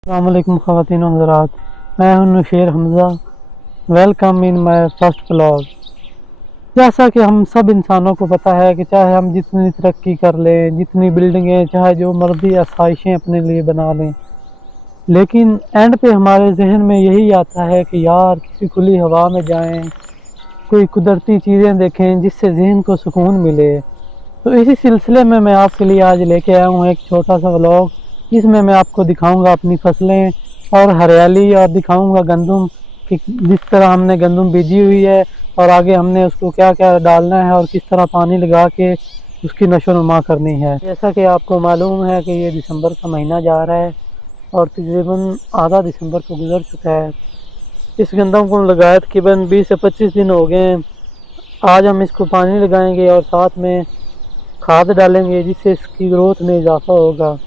अस्सलाम वालेकुम ख़वातीन और हज़रात, मैं हूं Nusher Hamza. Welcome in my first vlog. जैसा कि हम सब इंसानों को पता है कि चाहे हम जितनी तरक्की कर लें, जितनी बिल्डिंगें, चाहे जो मर्जी आसाइशें अपने लिए बना लें, लेकिन एंड पे हमारे जहन में यही आता है कि यार किसी खुली हवा में जाएं, कोई कुदरती चीज़ें देखें जिससे जहन को सुकून मिले। तो इसी सिलसिले में मैं आपके लिए आज लेके आया हूँ एक छोटा सा व्लॉग, जिसमें मैं आपको दिखाऊंगा अपनी फसलें और हरियाली, और दिखाऊंगा गंदम कि जिस तरह हमने गंदम बीजी हुई है और आगे हमने उसको क्या क्या डालना है और किस तरह पानी लगा के उसकी नशो नुमा करनी है। जैसा कि आपको मालूम है कि ये दिसंबर का महीना जा रहा है और तकरीबन आधा दिसंबर को गुजर चुका है। इस गंदम को लगाए तकरीबन 20 से 25 दिन हो गए हैं। आज हम इसको पानी लगाएंगे और साथ में खाद डालेंगे जिससे इसकी ग्रोथ में इजाफा होगा।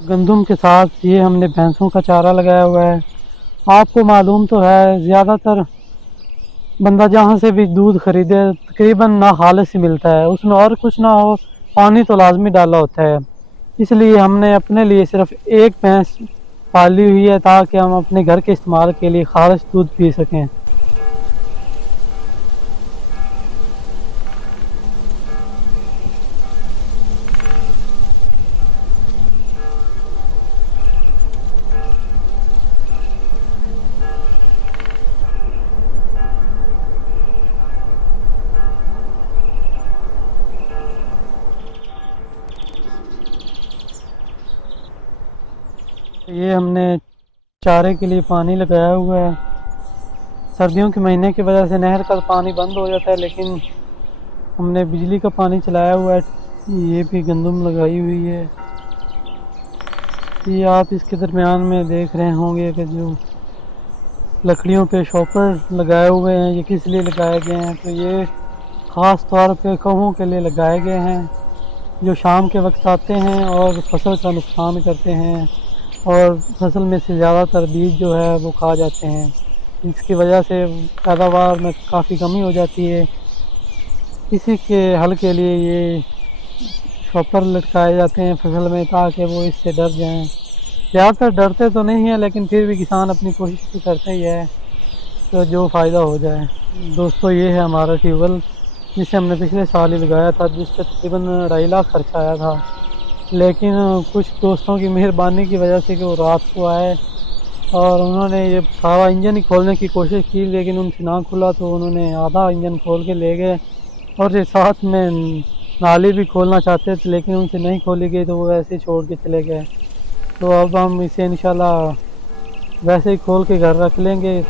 गंदम के साथ ये हमने भैंसों का चारा लगाया हुआ है। आपको मालूम तो है, ज़्यादातर बंदा जहाँ से भी दूध खरीदे तकरीबन ना खालिस ही मिलता है, उसमें और कुछ ना हो, पानी तो लाजमी डाला होता है। इसलिए हमने अपने लिए सिर्फ एक भैंस पाली हुई है ताकि हम अपने घर के इस्तेमाल के लिए खालिस दूध पी सकें। ये हमने चारे के लिए पानी लगाया हुआ है। सर्दियों के महीने की वजह से नहर का पानी बंद हो जाता है, लेकिन हमने बिजली का पानी चलाया हुआ है। ये भी गंदम लगाई हुई है। ये आप इसके दरमियान में देख रहे होंगे कि जो लकड़ियों पे शॉपर लगाए हुए हैं, ये किस लिए लगाए गए हैं? तो ये ख़ास तौर पे कौवों के लिए लगाए गए हैं, जो शाम के वक्त आते हैं और फसल का नुकसान करते हैं और फसल में से ज़्यादातर बीज जो है वो खा जाते हैं। इसकी वजह से पैदावार में काफ़ी कमी हो जाती है। इसी के हल के लिए ये शॉपर लटकाए जाते हैं फसल में ताकि वो इससे डर जाएं। ज़्यादातर डरते तो नहीं हैं, लेकिन फिर भी किसान अपनी कोशिश तो करते ही है तो जो फ़ायदा हो जाए। दोस्तों, ये है हमारा ट्यूबवेल जिसे हमने पिछले साल ही लगाया था, जिस पर तकरीबन 2.5 लाख खर्चा आया था। लेकिन कुछ दोस्तों की मेहरबानी की वजह से कि वो रात को आए और उन्होंने ये सारा इंजन ही खोलने की कोशिश की, लेकिन उनसे ना खुला तो उन्होंने आधा इंजन खोल के ले गए और ये साथ में नाली भी खोलना चाहते थे, लेकिन उनसे नहीं खोली गई तो वो वैसे ही छोड़ के चले गए। तो अब हम इसे इंशाल्लाह वैसे ही खोल के घर रख लेंगे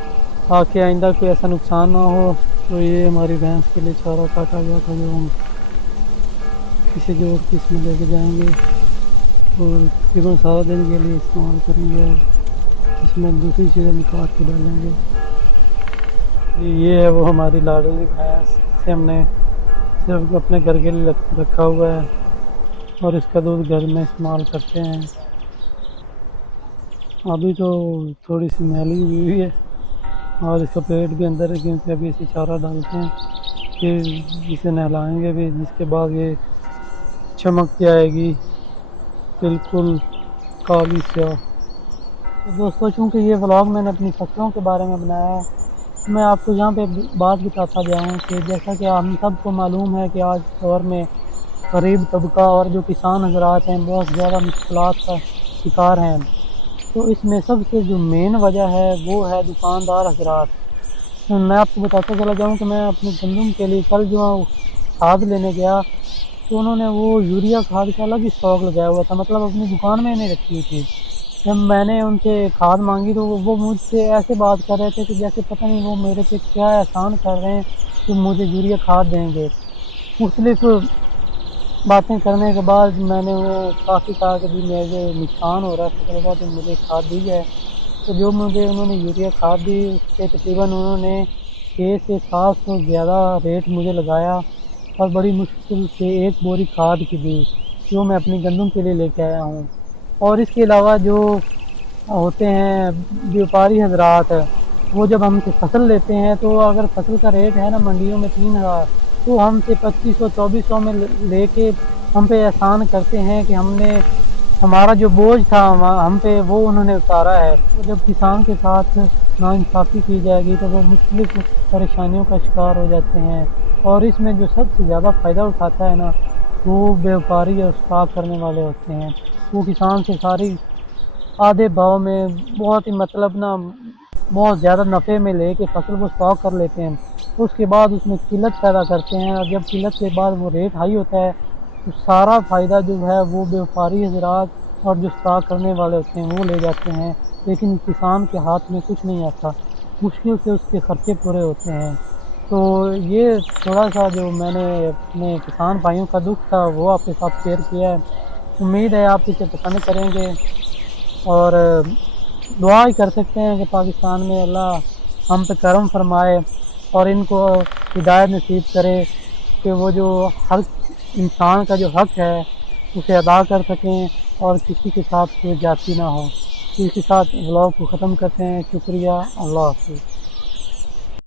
ताकि आइंदा कोई ऐसा नुकसान ना हो। तो ये हमारी भैंस के लिए चारा काटा गया था, जो हम किसी जोड़ के इसमें लेके जाएंगे और तकरीबन सारा दिन के लिए इस्तेमाल करेंगे और इसमें दूसरी चीज़ें भी काट के डालेंगे। ये है वो हमारी लाडली भैंस, से हमने सिर्फ अपने घर के लिए रखा हुआ है और इसका दूध घर में इस्तेमाल करते हैं। अभी तो थोड़ी सी मैली हुई है और इसका पेट भी अंदर है, क्योंकि अभी इसे चारा डालते हैं, फिर इसे नहलाएंगे भी, जिसके बाद ये चमक जाएगी बिल्कुल काली स्याह। तो दोस्तों, चूँकि ये व्लॉग मैंने अपनी फसलों के बारे में बनाया है, मैं आपको यहाँ पे बात बताता जाऊँ कि जैसा कि हम सबको मालूम है कि आज दौर में गरीब तबका और जो किसान हजरात हैं बहुत ज़्यादा मुश्किलात का शिकार हैं। तो इसमें सबसे जो मेन वजह है वो है दुकानदार हजरात। तो मैं आपको बताता चला जाऊँ कि मैं अपनी गंदम के लिए कल जो खाद लेने गया तो उन्होंने वो यूरिया खाद का अलग ही स्टॉक लगाया हुआ था, मतलब अपनी दुकान में नहीं रखी हुई थी। जब मैंने उनसे खाद मांगी तो वो मुझसे ऐसे बात कर रहे थे कि जैसे पता नहीं वो मेरे पे क्या एहसान कर रहे हैं कि मुझे यूरिया खाद देंगे। मुख्तलिफ बातें करने के बाद मैंने वो काफ़ी कहा कि जी मेरे नुकसान हो रहा है फसल का, तो मुझे खाद दी जाए। तो जो मुझे उन्होंने यूरिया खाद दी उसके तकरीबन उन्होंने 6 से 700 ज़्यादा रेट मुझे लगाया और बड़ी मुश्किल से एक बोरी खाद की दी, जो मैं अपनी गंदम के लिए लेके आया हूँ। और इसके अलावा जो होते हैं व्यापारी हजरात, वो जब हमसे फसल लेते हैं तो अगर फसल का रेट है ना मंडियों में 3000, तो हमसे 2500 2400 में लेके हम पे एहसान करते हैं कि हमने ہمارا جو بوجھ تھا ہم پہ وہ انہوں نے اتارا ہے۔ جب کسان کے ساتھ ناانصافی کی جائے گی تو وہ مختلف پریشانیوں کا شکار ہو جاتے ہیں، اور اس میں جو سب سے زیادہ فائدہ اٹھاتا ہے نا وہ بیوپاری اور اسٹاک کرنے والے ہوتے ہیں۔ وہ کسان سے ساری آدھے بھاؤ میں بہت ہی مطلب نا بہت زیادہ نفع میں لے کے فصل کو اسٹاک کر لیتے ہیں، اس کے بعد اس میں قلت پیدا کرتے ہیں، اور جب قلت کے بعد وہ ریٹ ہائی ہوتا ہے تو سارا فائدہ جو ہے وہ بیوپاری حضرات اور جو اسٹاک کرنے والے ہوتے ہیں وہ لے جاتے ہیں، لیکن کسان کے ہاتھ میں کچھ نہیں آتا، مشکل سے اس کے خرچے پورے ہوتے ہیں۔ تو یہ تھوڑا سا جو میں نے اپنے کسان بھائیوں کا دکھ تھا وہ آپ کے ساتھ شیئر کیا ہے۔ امید ہے آپ اسے پسند کریں گے، اور دعا ہی کر سکتے ہیں کہ پاکستان میں اللہ ہم پہ کرم فرمائے اور ان کو ہدایت نصیب کرے کہ وہ جو ہر انسان کا جو حق ہے اسے ادا کر سکیں اور کسی کے ساتھ کوئی زیادتی نہ ہو۔ اس کے ساتھ بلاگ کو ختم کرتے ہیں۔ شکریہ، اللہ حافظ۔